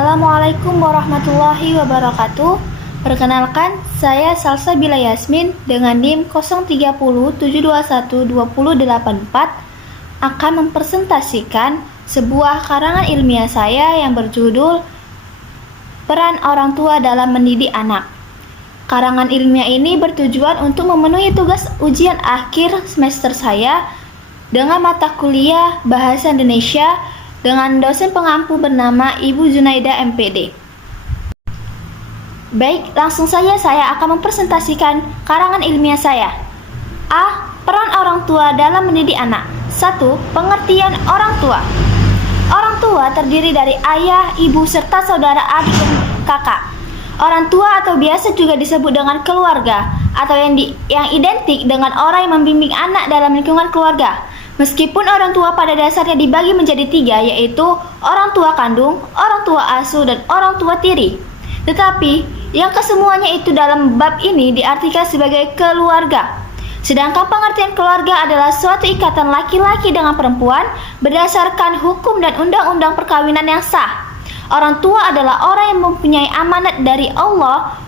Assalamualaikum warahmatullahi wabarakatuh. Perkenalkan, saya Salsabila Yasmin dengan NIM 03072120284 akan mempresentasikan sebuah karangan ilmiah saya yang berjudul Peran Orang Tua dalam Mendidik Anak. Karangan ilmiah ini bertujuan untuk memenuhi tugas ujian akhir semester saya dengan mata kuliah Bahasa Indonesia dengan dosen pengampu bernama Ibu Junaida MPD. Baik, langsung saja saya akan mempresentasikan karangan ilmiah saya. A. Peran orang tua dalam mendidik anak. 1. Pengertian orang tua. Orang tua terdiri dari ayah, ibu, serta saudara, adik, dan kakak. Orang tua atau biasa juga disebut dengan keluarga atau yang identik dengan orang yang membimbing anak dalam lingkungan keluarga. Meskipun orang tua pada dasarnya dibagi menjadi 3, yaitu orang tua kandung, orang tua asuh, dan orang tua tiri. Tetapi, yang kesemuanya itu dalam bab ini diartikan sebagai keluarga. Sedangkan pengertian keluarga adalah suatu ikatan laki-laki dengan perempuan berdasarkan hukum dan undang-undang perkawinan yang sah. Orang tua adalah orang yang mempunyai amanat dari Allah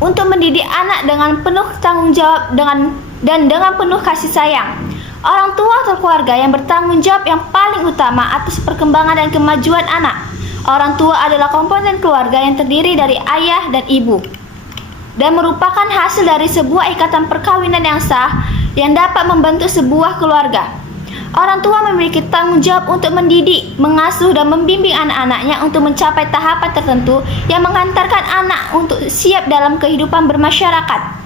untuk mendidik anak dengan penuh tanggung jawab dan dengan penuh kasih sayang. Orang tua atau keluarga yang bertanggung jawab yang paling utama atas perkembangan dan kemajuan anak. Orang tua adalah komponen keluarga yang terdiri dari ayah dan ibu dan merupakan hasil dari sebuah ikatan perkawinan yang sah yang dapat membentuk sebuah keluarga. Orang tua memiliki tanggung jawab untuk mendidik, mengasuh, dan membimbing anak-anaknya untuk mencapai tahapan tertentu yang mengantarkan anak untuk siap dalam kehidupan bermasyarakat.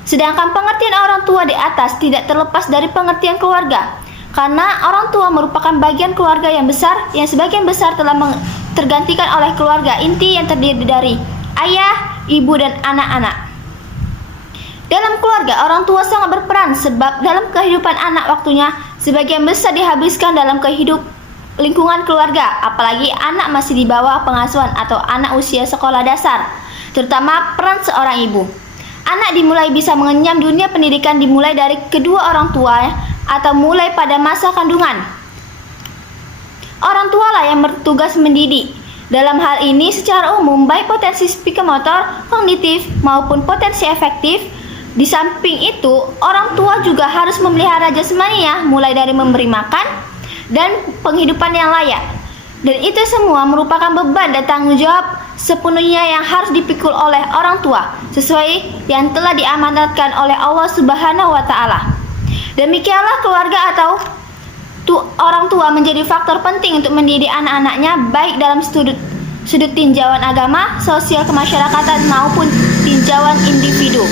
Sedangkan pengertian orang tua di atas tidak terlepas dari pengertian keluarga, karena orang tua merupakan bagian keluarga yang besar yang sebagian besar telah tergantikan oleh keluarga inti yang terdiri dari ayah, ibu, dan anak-anak. Dalam keluarga, orang tua sangat berperan sebab dalam kehidupan anak waktunya sebagian besar dihabiskan dalam lingkungan keluarga, apalagi anak masih di bawah pengasuhan atau anak usia sekolah dasar, terutama peran seorang ibu. Anak dimulai bisa mengenyam dunia pendidikan dimulai dari kedua orang tua atau mulai pada masa kandungan. Orang tualah yang bertugas mendidik. Dalam hal ini secara umum baik potensi psikomotor, kognitif maupun potensi efektif. Di samping itu, orang tua juga harus memelihara jasmaninya mulai dari memberi makan dan penghidupan yang layak. Dan itu semua merupakan beban dan tanggung jawab sepenuhnya yang harus dipikul oleh orang tua sesuai yang telah diamanatkan oleh Allah Subhanahu wa taala. Demikianlah keluarga atau orang tua menjadi faktor penting untuk mendidik anak-anaknya baik dalam sudut tinjauan agama, sosial kemasyarakatan maupun tinjauan individu.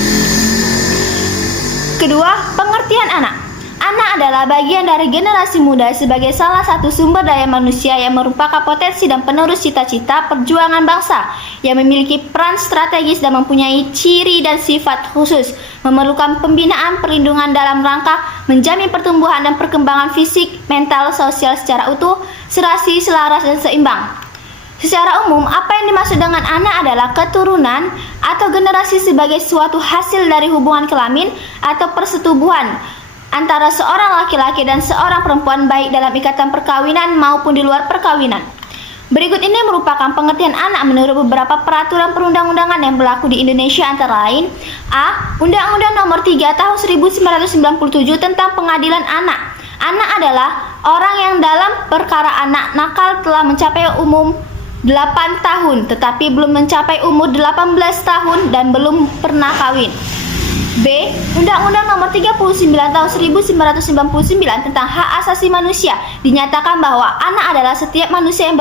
Kedua, pengertian anak. Anak adalah bagian dari generasi muda sebagai salah satu sumber daya manusia yang merupakan potensi dan penerus cita-cita perjuangan bangsa yang memiliki peran strategis dan mempunyai ciri dan sifat khusus, memerlukan pembinaan perlindungan dalam rangka menjamin pertumbuhan dan perkembangan fisik, mental, sosial secara utuh, serasi, selaras, dan seimbang. Secara umum, apa yang dimaksud dengan anak adalah keturunan atau generasi sebagai suatu hasil dari hubungan kelamin atau persetubuhan antara seorang laki-laki dan seorang perempuan baik dalam ikatan perkawinan maupun di luar perkawinan. Berikut ini merupakan pengertian anak menurut beberapa peraturan perundang-undangan yang berlaku di Indonesia antara lain: A. Undang-Undang Nomor 3 Tahun 1997 tentang Pengadilan Anak. Anak adalah orang yang dalam perkara anak nakal telah mencapai umur 8 tahun tetapi belum mencapai umur 18 tahun dan belum pernah kawin. B. Undang-Undang Nomor 39 Tahun 1999 tentang Hak Asasi Manusia dinyatakan bahwa anak adalah setiap manusia yang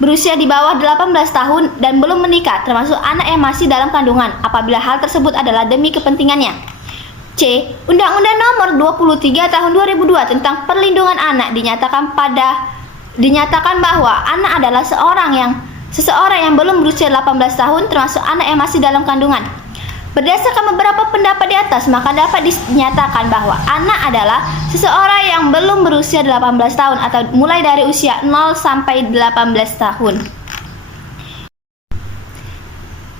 berusia di bawah 18 tahun dan belum menikah, termasuk anak yang masih dalam kandungan, apabila hal tersebut adalah demi kepentingannya. C. Undang-Undang Nomor 23 Tahun 2002 tentang Perlindungan Anak dinyatakan bahwa anak adalah seseorang yang belum berusia 18 tahun, termasuk anak yang masih dalam kandungan. Berdasarkan beberapa pendapat di atas, maka dapat dinyatakan bahwa anak adalah seseorang yang belum berusia 18 tahun atau mulai dari usia 0 sampai 18 tahun.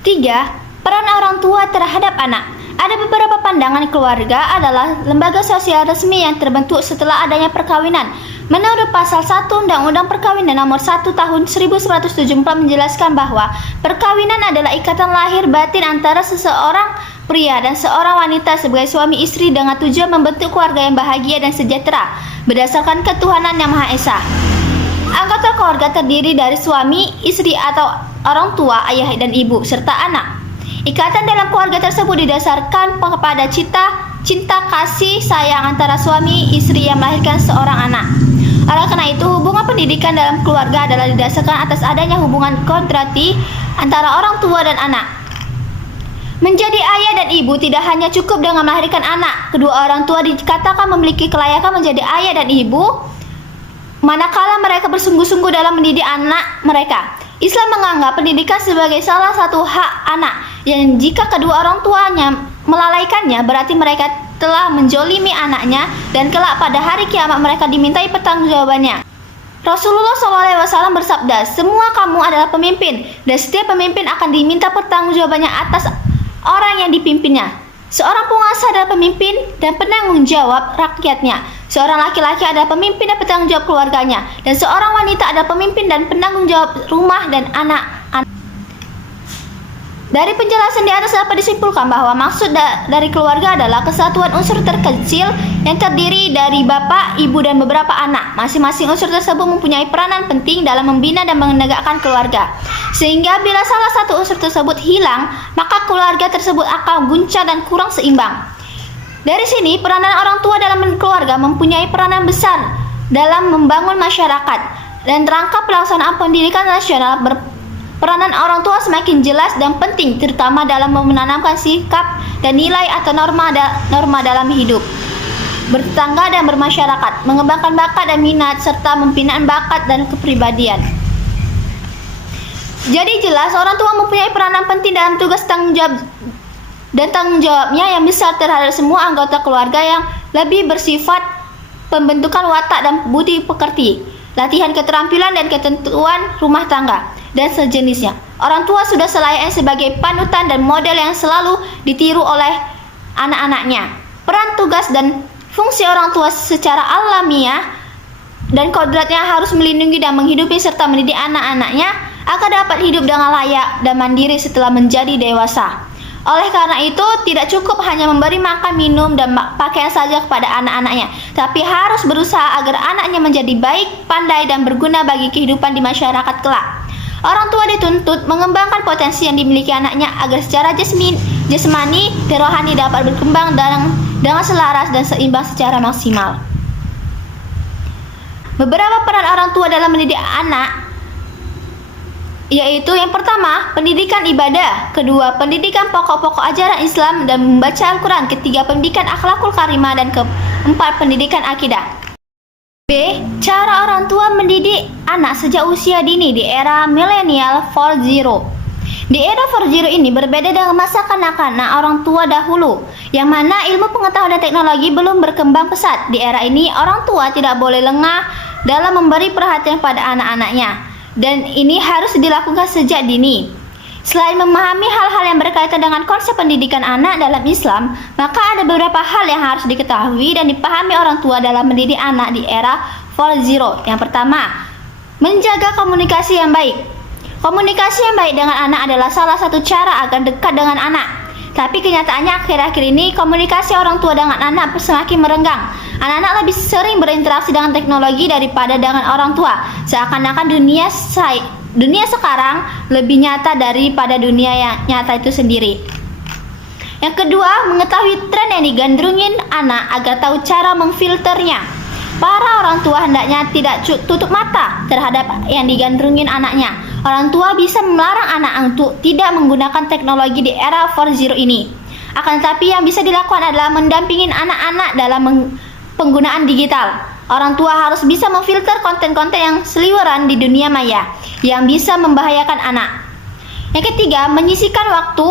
3. Peran orang tua terhadap anak. Ada beberapa pandangan keluarga adalah lembaga sosial resmi yang terbentuk setelah adanya perkawinan. Menurut pasal 1 Undang-Undang Perkawinan Nomor 1 Tahun 1974 menjelaskan bahwa perkawinan adalah ikatan lahir batin antara seseorang pria dan seorang wanita sebagai suami istri dengan tujuan membentuk keluarga yang bahagia dan sejahtera berdasarkan ketuhanan Yang Maha Esa. Anggota keluarga terdiri dari suami, istri atau orang tua, ayah dan ibu, serta anak. Ikatan dalam keluarga tersebut didasarkan kepada cinta kasih sayang antara suami istri yang melahirkan seorang anak. Oleh karena itu, hubungan pendidikan dalam keluarga adalah didasarkan atas adanya hubungan kontrati antara orang tua dan anak. Menjadi ayah dan ibu tidak hanya cukup dengan melahirkan anak. Kedua orang tua dikatakan memiliki kelayakan menjadi ayah dan ibu manakala mereka bersungguh-sungguh dalam mendidik anak mereka. Islam menganggap pendidikan sebagai salah satu hak anak yang jika kedua orang tuanya melalaikannya berarti mereka telah menjolimi anaknya dan kelak pada hari kiamat mereka dimintai pertanggungjawabannya. Rasulullah SAW bersabda, semua kamu adalah pemimpin dan setiap pemimpin akan diminta pertanggungjawabannya atas orang yang dipimpinnya. Seorang penguasa adalah pemimpin dan penanggung jawab rakyatnya. Seorang laki-laki adalah pemimpin dan penanggung jawab keluarganya. Dan seorang wanita adalah pemimpin dan penanggung jawab rumah dan anak-anak. Dari penjelasan di atas dapat disimpulkan bahwa maksud dari keluarga adalah kesatuan unsur terkecil yang terdiri dari bapak, ibu, dan beberapa anak. Masing-masing unsur tersebut mempunyai peranan penting dalam membina dan menegakkan keluarga. Sehingga bila salah satu unsur tersebut hilang, maka keluarga tersebut akan guncang dan kurang seimbang. Dari sini, peranan orang tua dalam keluarga mempunyai peranan besar dalam membangun masyarakat. Dan rangka pelaksanaan pendidikan nasional peranan orang tua semakin jelas dan penting, terutama dalam menanamkan sikap dan nilai atau norma dalam hidup, bertetangga dan bermasyarakat, mengembangkan bakat dan minat, serta pembinaan bakat dan kepribadian. Jadi jelas orang tua mempunyai peranan penting dalam tugas tanggung jawabnya yang besar terhadap semua anggota keluarga yang lebih bersifat pembentukan watak dan budi pekerti, latihan keterampilan dan ketentuan rumah tangga, dan sejenisnya. Orang tua sudah selayaknya sebagai panutan dan model yang selalu ditiru oleh anak-anaknya. Peran, tugas, dan fungsi orang tua secara alamiah dan kodratnya harus melindungi dan menghidupi serta mendidik anak-anaknya agar dapat hidup dengan layak dan mandiri setelah menjadi dewasa. Oleh karena itu, tidak cukup hanya memberi makan, minum, dan pakaian saja kepada anak-anaknya, tapi harus berusaha agar anaknya menjadi baik, pandai, dan berguna bagi kehidupan di masyarakat kelak. Orang tua dituntut mengembangkan potensi yang dimiliki anaknya agar secara jasmani dan rohani dapat berkembang dengan selaras dan seimbang secara maksimal. Beberapa peran orang tua dalam mendidik anak yaitu yang pertama, pendidikan ibadah, kedua, pendidikan pokok-pokok ajaran Islam dan membaca Al-Quran, ketiga, pendidikan akhlakul karimah, dan keempat, pendidikan akidah. B. Cara orang tua mendidik anak sejak usia dini di era milenial 4.0. Di era 4.0 ini berbeda dengan masa kanak-kanak orang tua dahulu, yang mana ilmu pengetahuan dan teknologi belum berkembang pesat. Di era ini, orang tua tidak boleh lengah dalam memberi perhatian pada anak-anaknya, dan ini harus dilakukan sejak dini. Selain memahami hal-hal yang berkaitan dengan konsep pendidikan anak dalam Islam, maka ada beberapa hal yang harus diketahui dan dipahami orang tua dalam mendidik anak di era 4.0. Yang pertama, menjaga komunikasi yang baik. Komunikasi yang baik dengan anak adalah salah satu cara agar dekat dengan anak. Tapi kenyataannya akhir-akhir ini komunikasi orang tua dengan anak semakin merenggang. Anak-anak lebih sering berinteraksi dengan teknologi daripada dengan orang tua. Seakan-akan dunia sekarang lebih nyata daripada dunia yang nyata itu sendiri. Yang kedua, mengetahui tren yang digandrungin anak agar tahu cara memfilternya. Para orang tua hendaknya tidak tutup mata terhadap yang digandrungin anaknya. Orang tua bisa melarang anak untuk tidak menggunakan teknologi di era 4.0 ini. Akan tetapi yang bisa dilakukan adalah mendampingi anak-anak dalam penggunaan digital. Orang tua harus bisa memfilter konten-konten yang seliweran di dunia maya yang bisa membahayakan anak. Yang ketiga, menyisihkan waktu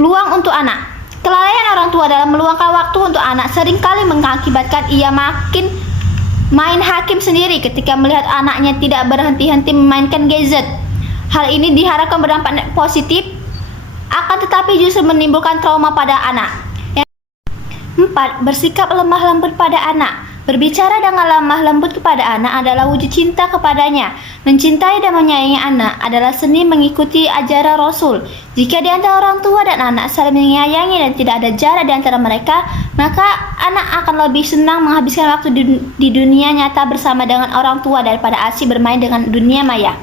luang untuk anak. Kelalaian orang tua dalam meluangkan waktu untuk anak seringkali mengakibatkan ia makin main hakim sendiri ketika melihat anaknya tidak berhenti-henti memainkan gadget. Hal ini diharapkan berdampak positif akan tetapi justru menimbulkan trauma pada anak. 4. Bersikap lemah lembut pada anak. Berbicara dengan lemah lembut kepada anak adalah wujud cinta kepadanya. Mencintai dan menyayangi anak adalah seni mengikuti ajaran Rasul. Jika di antara orang tua dan anak saling menyayangi dan tidak ada jarak di antara mereka, maka anak akan lebih senang menghabiskan waktu di dunia nyata bersama dengan orang tua daripada asyik bermain dengan dunia maya.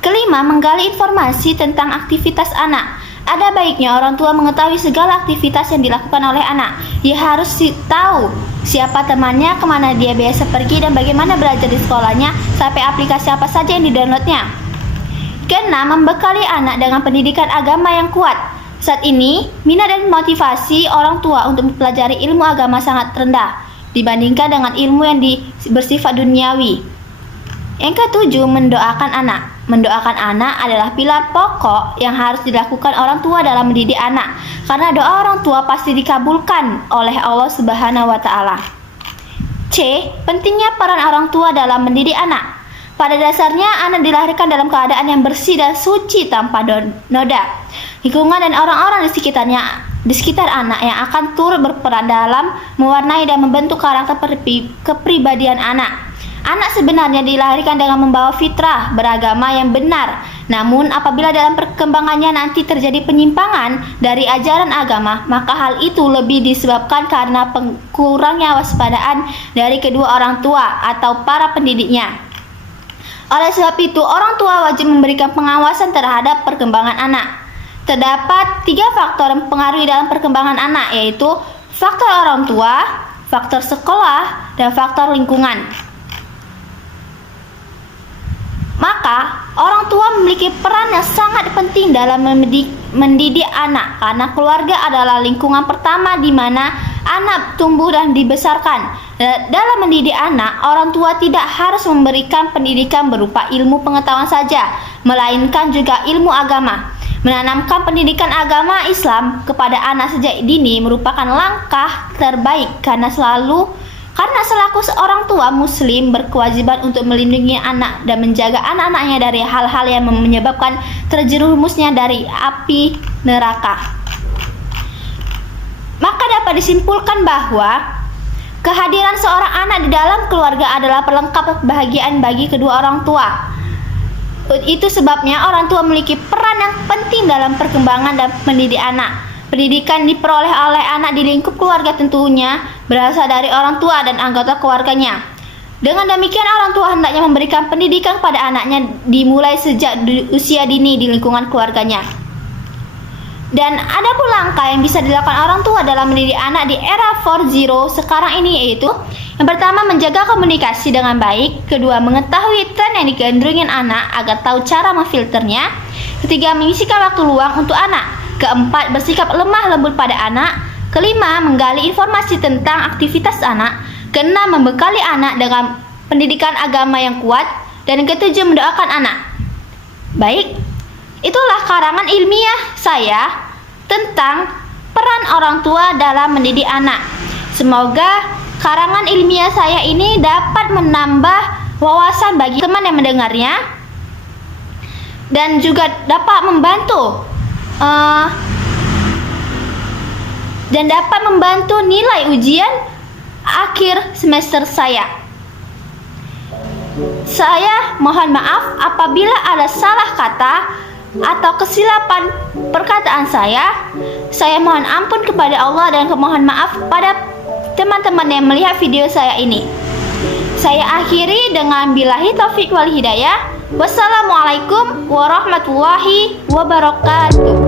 5. Menggali informasi tentang aktivitas anak. Ada baiknya orang tua mengetahui segala aktivitas yang dilakukan oleh anak. Ia harus tahu siapa temannya, kemana dia biasa pergi, dan bagaimana belajar di sekolahnya, sampai aplikasi apa saja yang didownloadnya. 6. Membekali anak dengan pendidikan agama yang kuat. Saat ini, minat dan motivasi orang tua untuk mempelajari ilmu agama sangat rendah dibandingkan dengan ilmu yang bersifat duniawi. Yang 7. Mendoakan anak. Mendoakan anak adalah pilar pokok yang harus dilakukan orang tua dalam mendidik anak, karena doa orang tua pasti dikabulkan oleh Allah Subhanahu wa Ta'ala. C. Pentingnya peran orang tua dalam mendidik anak. Pada dasarnya, anak dilahirkan dalam keadaan yang bersih dan suci tanpa noda. Lingkungan dan orang-orang di sekitar anak yang akan turut berperan dalam mewarnai dan membentuk karakter kepribadian anak. Anak sebenarnya dilahirkan dengan membawa fitrah beragama yang benar. Namun apabila dalam perkembangannya nanti terjadi penyimpangan dari ajaran agama, maka hal itu lebih disebabkan karena kurangnya waspadaan dari kedua orang tua atau para pendidiknya. Oleh sebab itu, orang tua wajib memberikan pengawasan terhadap perkembangan anak. Terdapat 3 faktor yang mempengaruhi dalam perkembangan anak, yaitu faktor orang tua, faktor sekolah, dan faktor lingkungan. Maka, orang tua memiliki peran yang sangat penting dalam mendidik anak, karena keluarga adalah lingkungan pertama di mana anak tumbuh dan dibesarkan. Dalam mendidik anak, orang tua tidak harus memberikan pendidikan berupa ilmu pengetahuan saja, melainkan juga ilmu agama. Menanamkan pendidikan agama Islam kepada anak sejak dini merupakan langkah terbaik karena selaku seorang tua muslim berkewajiban untuk melindungi anak dan menjaga anak-anaknya dari hal-hal yang menyebabkan terjerumusnya dari api neraka. Maka dapat disimpulkan bahwa kehadiran seorang anak di dalam keluarga adalah pelengkap kebahagiaan bagi kedua orang tua. Itu sebabnya orang tua memiliki peran yang penting dalam perkembangan dan mendidik anak. Pendidikan diperoleh oleh anak di lingkup keluarga tentunya berasal dari orang tua dan anggota keluarganya. Dengan demikian, orang tua hendaknya memberikan pendidikan kepada anaknya dimulai sejak usia dini di lingkungan keluarganya. Dan ada pun langkah yang bisa dilakukan orang tua dalam mendidik anak di era 4.0 sekarang ini, yaitu yang pertama, menjaga komunikasi dengan baik. Kedua, mengetahui tren yang digandrungin anak agar tahu cara memfilternya. Ketiga, menyisihkan waktu luang untuk anak. Keempat, bersikap lemah lembut pada anak. Kelima, menggali informasi tentang aktivitas anak. Keenam, membekali anak dengan pendidikan agama yang kuat. Dan yang ketujuh, mendoakan anak. Baik, itulah karangan ilmiah saya tentang peran orang tua dalam mendidik anak. Semoga karangan ilmiah saya ini dapat menambah wawasan bagi teman yang mendengarnya dan juga dapat membantu nilai ujian akhir semester saya. Saya mohon maaf apabila ada salah kata atau kesilapan perkataan saya. Saya mohon ampun kepada Allah dan mohon maaf pada teman-teman yang melihat video saya ini. Saya akhiri dengan billahi taufik wal hidayah. Wassalamualaikum warahmatullahi wabarakatuh.